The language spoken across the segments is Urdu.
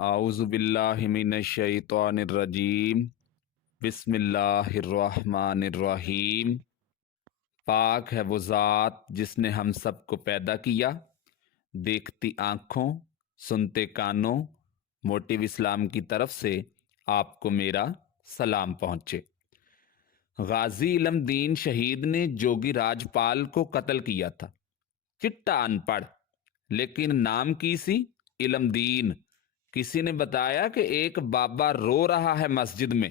اعوذ باللہ من الشیطان الرجیم بسم اللہ الرحمن الرحیم۔ پاک ہے وہ ذات جس نے ہم سب کو پیدا کیا، دیکھتی آنکھوں سنتے کانوں۔ موٹیو اسلام کی طرف سے آپ کو میرا سلام پہنچے۔ غازی علم دین شہید نے جوگی راجپال کو قتل کیا تھا۔ چٹا ان پڑھ لیکن نام کی سی علم دین۔ کسی نے بتایا کہ ایک بابا رو رہا ہے مسجد میں۔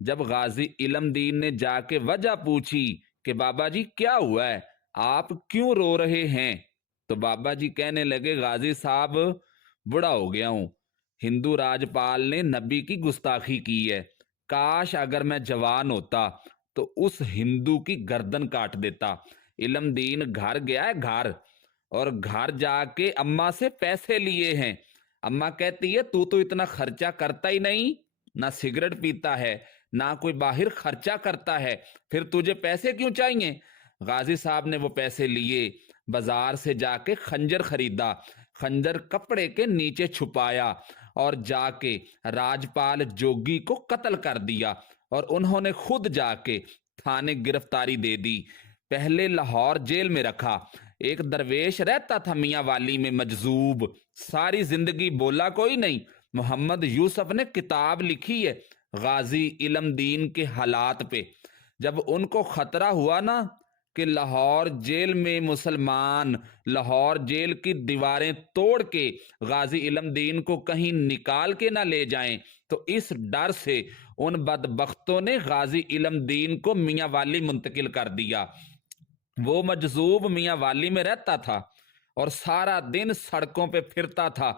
جب غازی علم دین نے جا کے وجہ پوچھی کہ بابا جی کیا ہوا ہے، آپ کیوں رو رہے ہیں، تو بابا جی کہنے لگے غازی صاحب بڑا ہو گیا ہوں، ہندو راجپال نے نبی کی گستاخی کی ہے، کاش اگر میں جوان ہوتا تو اس ہندو کی گردن کاٹ دیتا۔ علم دین گھر گیا ہے گھر، اور گھر جا کے اماں سے پیسے لیے ہیں۔ اماں کہتی ہے تو اتنا خرچہ کرتا ہی نہیں، نہ سگریٹ پیتا ہے نہ کوئی باہر خرچہ کرتا ہے، پھر تجھے پیسے کیوں چاہیے؟ غازی صاحب نے وہ پیسے لیے، بازار سے جا کے خنجر خریدا، خنجر کپڑے کے نیچے چھپایا اور جا کے راجپال جوگی کو قتل کر دیا، اور انہوں نے خود جا کے تھانے گرفتاری دے دی۔ پہلے لاہور جیل میں رکھا۔ ایک درویش رہتا تھا میاں والی میں مجذوب، ساری زندگی بولا کوئی نہیں۔ محمد یوسف نے کتاب لکھی ہے غازی علم دین کے حالات پہ۔ جب ان کو خطرہ ہوا نا کہ لاہور جیل میں مسلمان لاہور جیل کی دیواریں توڑ کے غازی علم دین کو کہیں نکال کے نہ لے جائیں، تو اس ڈر سے ان بدبختوں نے غازی علم دین کو میاں والی منتقل کر دیا۔ وہ مجذوب میاں والی میں رہتا تھا اور سارا دن سڑکوں پہ پھرتا تھا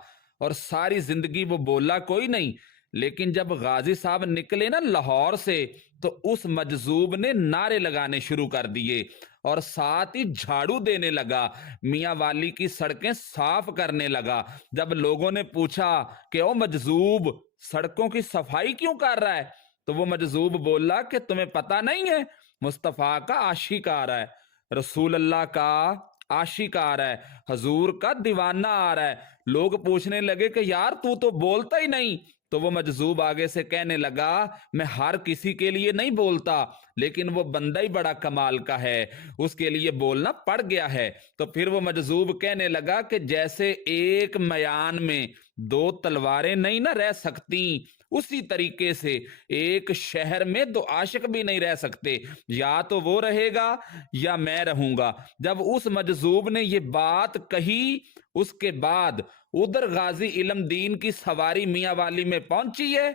اور ساری زندگی وہ بولا کوئی نہیں، لیکن جب غازی صاحب نکلے نا لاہور سے تو اس مجذوب نے نعرے لگانے شروع کر دیے اور ساتھ ہی جھاڑو دینے لگا، میاں والی کی سڑکیں صاف کرنے لگا۔ جب لوگوں نے پوچھا کہ او مجذوب سڑکوں کی صفائی کیوں کر رہا ہے، تو وہ مجذوب بولا کہ تمہیں پتہ نہیں ہے مصطفیٰ کا عاشق آ رہا ہے، رسول اللہ کا عاشق آ رہا ہے، حضور کا دیوانہ آ رہا ہے۔ لوگ پوچھنے لگے کہ یار تو بولتا ہی نہیں، تو وہ مجذوب آگے سے کہنے لگا میں ہر کسی کے لیے نہیں بولتا، لیکن وہ بندہ ہی بڑا کمال کا ہے، اس کے لیے بولنا پڑ گیا ہے۔ تو پھر وہ مجذوب کہنے لگا کہ جیسے ایک میان میں دو تلواریں نہیں نہ رہ سکتی، اسی طریقے سے ایک شہر میں دو عاشق بھی نہیں رہ سکتے، یا تو وہ رہے گا یا میں رہوں گا۔ جب اس مجذوب نے یہ بات کہی، اس کے بعد ادھر غازی علم دین کی سواری میاں والی میں پہنچی ہے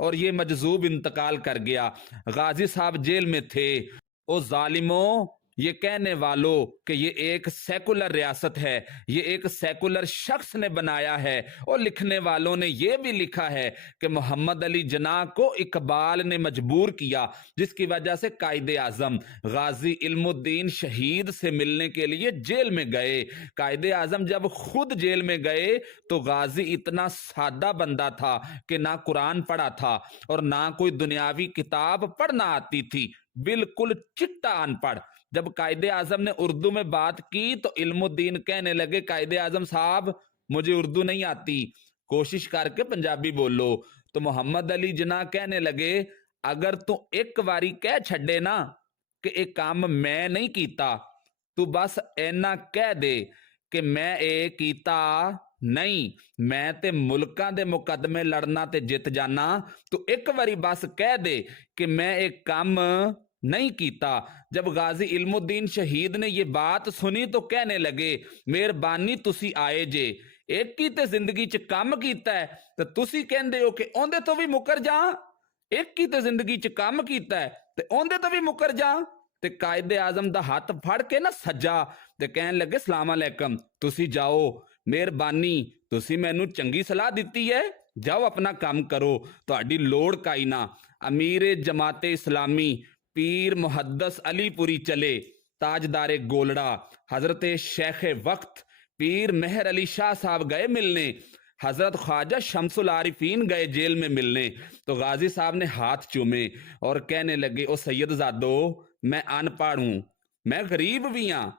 اور یہ مجذوب انتقال کر گیا۔ غازی صاحب جیل میں تھے۔ او ظالموں، یہ کہنے والوں کہ یہ ایک سیکولر ریاست ہے، یہ ایک سیکولر شخص نے بنایا ہے، اور لکھنے والوں نے یہ بھی لکھا ہے کہ محمد علی جناح کو اقبال نے مجبور کیا، جس کی وجہ سے قائد اعظم غازی علم الدین شہید سے ملنے کے لیے جیل میں گئے۔ قائد اعظم جب خود جیل میں گئے تو غازی اتنا سادہ بندہ تھا کہ نہ قرآن پڑھا تھا اور نہ کوئی دنیاوی کتاب پڑھنا آتی تھی، بالکل چٹا ان پڑھ۔ جب قائد اعظم نے اردو میں بات کی تو علم الدین کہنے لگے قائد اعظم صاحب مجھے اردو نہیں آتی، کوشش کر کے پنجابی بولو۔ تو محمد علی جناح کہنے لگے اگر تو ایک واری کہہ چھڑے نا کہ ایک کام میں نہیں کیتا، تو بس اینا کہہ دے کہ میں اے کیتا نہیں، میں تے ملکاں دے مقدمے لڑنا تے جت جانا، تو ایک واری بس کہہ دے کہ میں ایک کام نہیں کیتا۔ جب غازی علم الدین شہید نے یہ بات سنی تو کہنے لگے مہربانی تسی آئے جے، ایک کی تے زندگی چ کام کیتا ہے تے تسی کہندے ہو کہ اوندے تو بھی مکر جاں، ایک کی تے زندگی چ کام کیتا ہے تے اوندے تو بھی مکر جاں۔ تے قائد اعظم دا ہاتھ پھڑ کے نا سجا تے کہن لگے السلام علیکم، تسی جاؤ، مہربانی تسی مینوں چنگی صلاح دیتی ہے، جاؤ اپنا کام کرو، تہاڈی لوڑ کائی نہ۔ امیر جماعت اسلامی پیر محدث علی پوری چلے، تاجدار گولڑا حضرت شیخ وقت پیر مہر علی شاہ صاحب گئے ملنے، حضرت خواجہ شمس العارفین گئے جیل میں ملنے، تو غازی صاحب نے ہاتھ چومے اور کہنے لگے او سید زادو میں ان پڑھ ہوں، میں غریب بھی ہاں،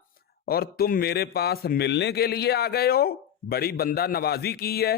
اور تم میرے پاس ملنے کے لیے آ گئے ہو، بڑی بندہ نوازی کی ہے،